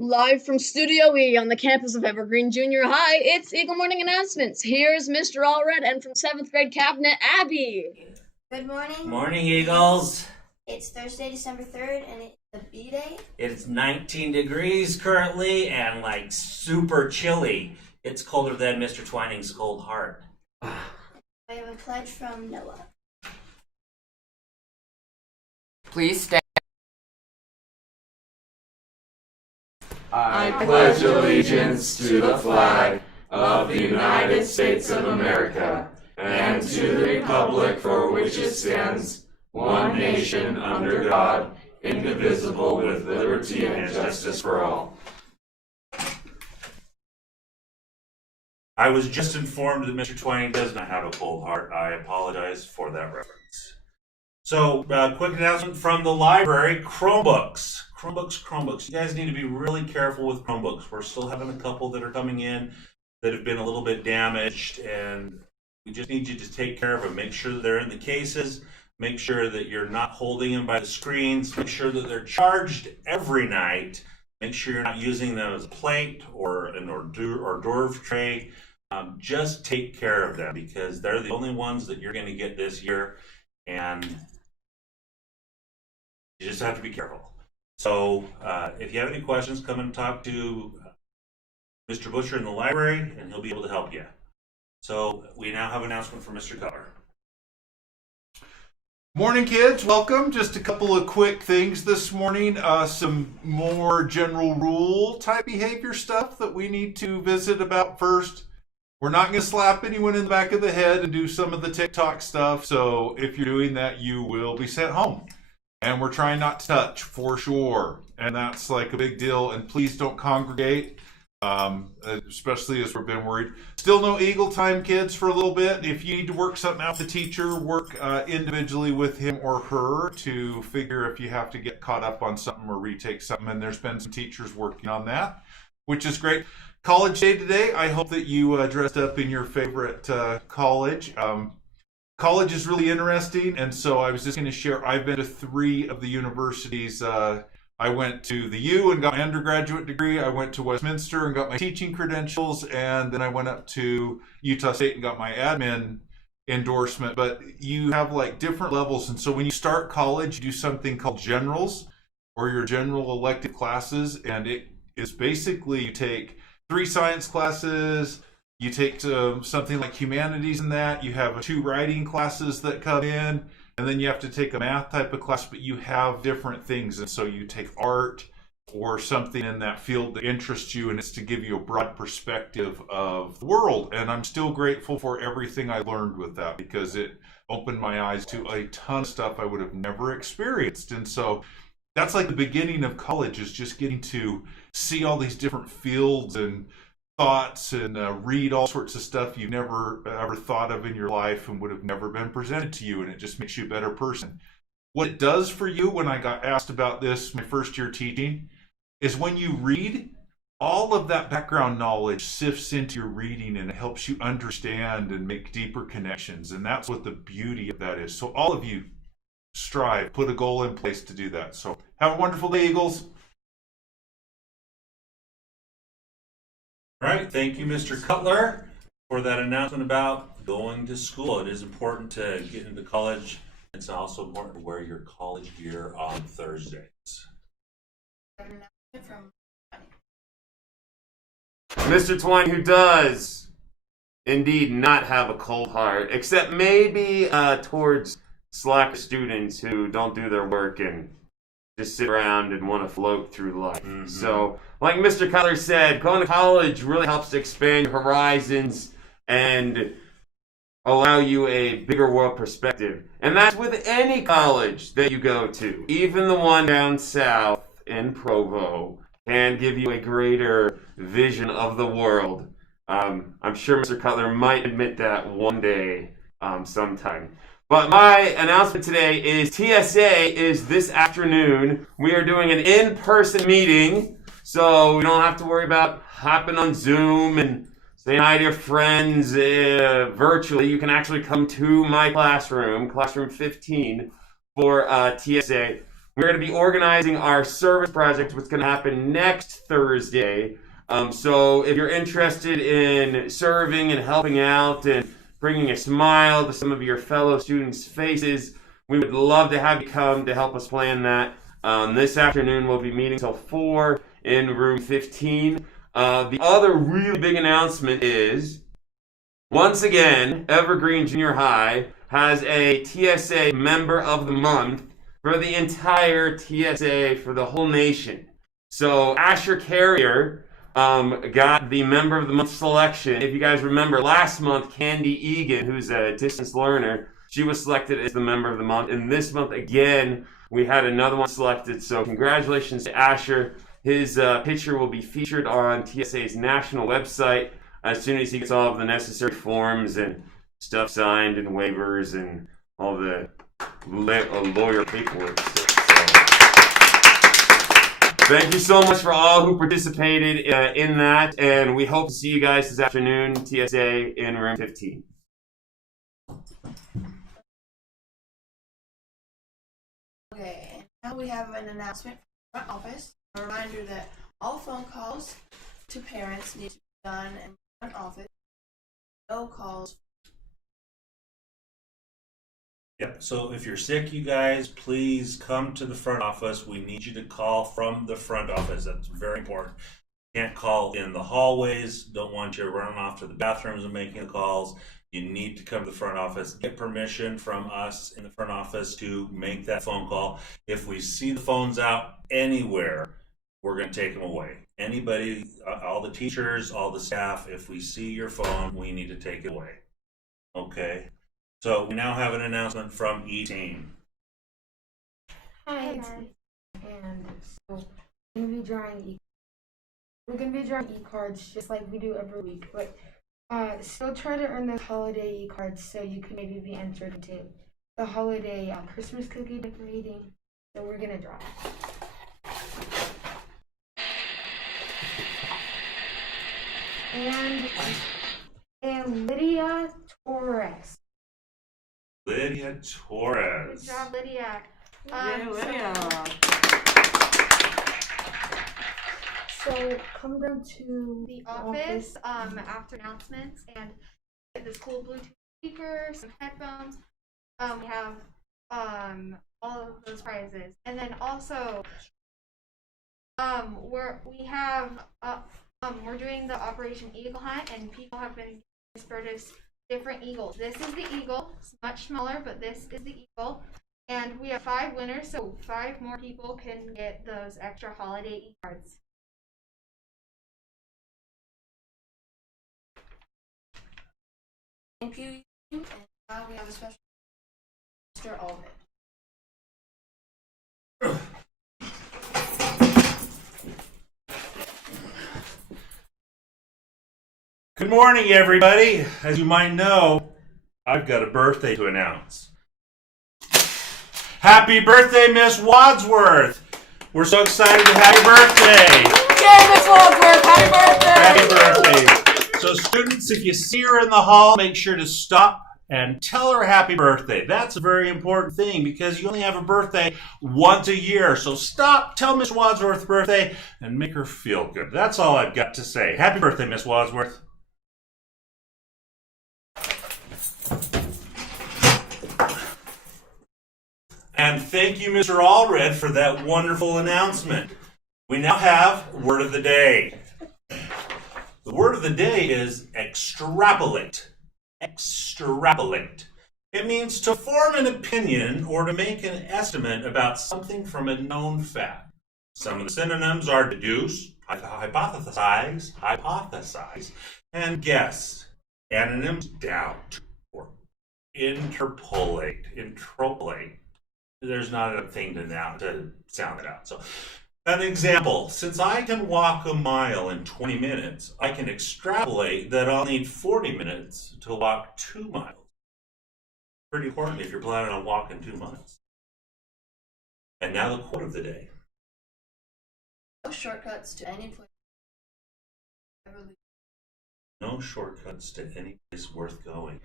Live from Studio E on the campus of Evergreen Junior High, it's Eagle Morning Announcements. Here's Mr. Allred and from 7th grade cabinet, Abby. Good morning. Morning, Eagles. It's Thursday, December 3rd, and it's the B-Day. It's 19 degrees currently and like super chilly. It's colder than Mr. Twining's cold heart. I have a pledge from Noah. Please stand. I pledge allegiance to the flag of the United States of America and to the republic for which it stands, one nation under God, indivisible, with liberty and justice for all. I was just informed that Mr. Twain does not have a cold heart. I apologize for that reference. So, quick announcement from the library, Chromebooks. Chromebooks. You guys need to be really careful with Chromebooks. We're still having a couple that are coming in that have been a little bit damaged, and we just need you to take care of them. Make sure that they're in the cases. Make sure that you're not holding them by the screens. Make sure that they're charged every night. Make sure you're not using them as a plate or an hors d'oeuvre tray. Just take care of them because they're the only ones that you're going to get this year, and you just have to be careful. So if you have any questions, come and talk to Mr. Busher in the library, and he'll be able to help you. So we now have an announcement from Mr. Cutler. Morning, kids. Welcome. Just a couple of quick things this morning. Some more general rule type behavior stuff that we need to visit about first. We're not going to slap anyone in the back of the head and do some of the TikTok stuff. So if you're doing that, you will be sent home. And we're trying not to touch for sure. And that's like a big deal. And please don't congregate, especially as we've been worried. Still no Eagle time, kids, for a little bit. If you need to work something out with the teacher, work individually with him or her to figure if you have to get caught up on something or retake something. And there's been some teachers working on that, which is great. College day today. I hope that you dressed up in your favorite college. College is really interesting, and so I was just going to share, I've been to 3 of the universities. I went to the U and got my undergraduate degree. I went to Westminster and got my teaching credentials, and then I went up to Utah State and got my admin endorsement. But you have like different levels, and so when you start college, you do something called generals, or your general elective classes, and it is basically you take 3 science classes, you take something like humanities and that, you have 2 writing classes that come in, and then you have to take a math type of class, but you have different things. And so you take art or something in that field that interests you, and it's to give you a broad perspective of the world. And I'm still grateful for everything I learned with that because it opened my eyes to a ton of stuff I would have never experienced. And so that's like the beginning of college, is just getting to see all these different fields and thoughts and read all sorts of stuff you've never ever thought of in your life and would have never been presented to you, and it just makes you a better person. What it does for you, when I got asked about this my first year teaching, is when you read, all of that background knowledge sifts into your reading and it helps you understand and make deeper connections, and that's what the beauty of that is. So all of you strive, put a goal in place to do that. So have a wonderful day, Eagles. All right, thank you, Mr. Cutler, for that announcement about going to school. It is important to get into college. It's also important to wear your college gear on Thursdays. Mr. Twain, who does indeed not have a cold heart, except maybe towards slack students who don't do their work and just sit around and want to float through life. Mm-hmm. So, like Mr. Cutler said, going to college really helps to expand your horizons and allow you a bigger world perspective. And that's with any college that you go to. Even the one down south in Provo can give you a greater vision of the world. I'm sure Mr. Cutler might admit that one day, sometime. But my announcement today is TSA is this afternoon. We are doing an in-person meeting, so we don't have to worry about hopping on Zoom and saying hi to your friends virtually. You can actually come to my classroom, classroom 15, for TSA. we're going to be organizing our service project, what's going to happen next Thursday. So if you're interested in serving and helping out and bringing a smile to some of your fellow students' faces, we would love to have you come to help us plan that. This afternoon we'll be meeting till 4 in room 15. The other really big announcement is, once again, Evergreen Junior High has a TSA Member of the Month for the entire TSA for the whole nation. So Asher Carrier got the Member of the Month selection. If you guys remember, last month, Candy Egan, who's a distance learner, she was selected as the Member of the Month. And this month, again, we had another one selected. So congratulations to Asher. His picture will be featured on TSA's national website as soon as he gets all of the necessary forms and stuff signed and waivers and all the lawyer paperwork. Thank you so much for all who participated in that, and we hope to see you guys this afternoon, TSA in room 15. Okay, and now we have an announcement from the front office. A reminder that all phone calls to parents need to be done in the front office. No calls. Yep, so if you're sick, you guys, please come to the front office. We need you to call from the front office. That's very important. Can't call in the hallways. Don't want you running off to the bathrooms and making the calls. You need to come to the front office. Get permission from us in the front office to make that phone call. If we see the phones out anywhere, we're going to take them away. Anybody, all the teachers, all the staff, if we see your phone, we need to take it away. Okay? So we now have an announcement from ETeam. Hi, and so we're gonna be drawing e-cards just like we do every week, but still try to earn those holiday e-cards so you can maybe be entered into the holiday Christmas cookie decorating. So we're gonna draw. And Lydia Torres. Lydia Torres. Good job, Lydia. Lydia. So come down to the office after announcements and get this cool Bluetooth speaker, some headphones. We have all of those prizes, and then also we're doing the Operation Eagle Hunt, and people have been spurred as different eagles. This is the eagle. It's much smaller, but this is the eagle. And we have 5 winners, so 5 more people can get those extra holiday e-cards. Thank you. And now we have a special Mr. Allred. Good morning, everybody. As you might know, I've got a birthday to announce. Happy birthday, Miss Wadsworth! We're so excited to have your birthday! Yay, Miss Wadsworth! Happy birthday! Happy birthday! So students, if you see her in the hall, make sure to stop and tell her happy birthday. That's a very important thing because you only have a birthday once a year. So stop, tell Miss Wadsworth's birthday, and make her feel good. That's all I've got to say. Happy birthday, Miss Wadsworth. And thank you, Mr. Allred, for that wonderful announcement. We now have word of the day. The word of the day is extrapolate. Extrapolate. It means to form an opinion or to make an estimate about something from a known fact. Some of the synonyms are deduce, hypothesize, and guess. Antonyms, doubt, or interpolate. There's not a thing to sound it out. So, an example, since I can walk a mile in 20 minutes, I can extrapolate that I'll need 40 minutes to walk 2 miles. Pretty important if you're planning on walking 2 miles. And now the quote of the day. No shortcuts to any place. No shortcuts to any place worth going.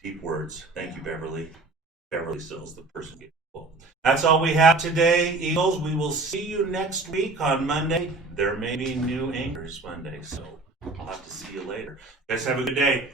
Deep words. Thank you, Beverly. Beverly Sills, the person getting That's all we have today, Eagles. We will see you next week on Monday. There may be new anchors Monday, so I'll have to see you later. Guys, have a good day.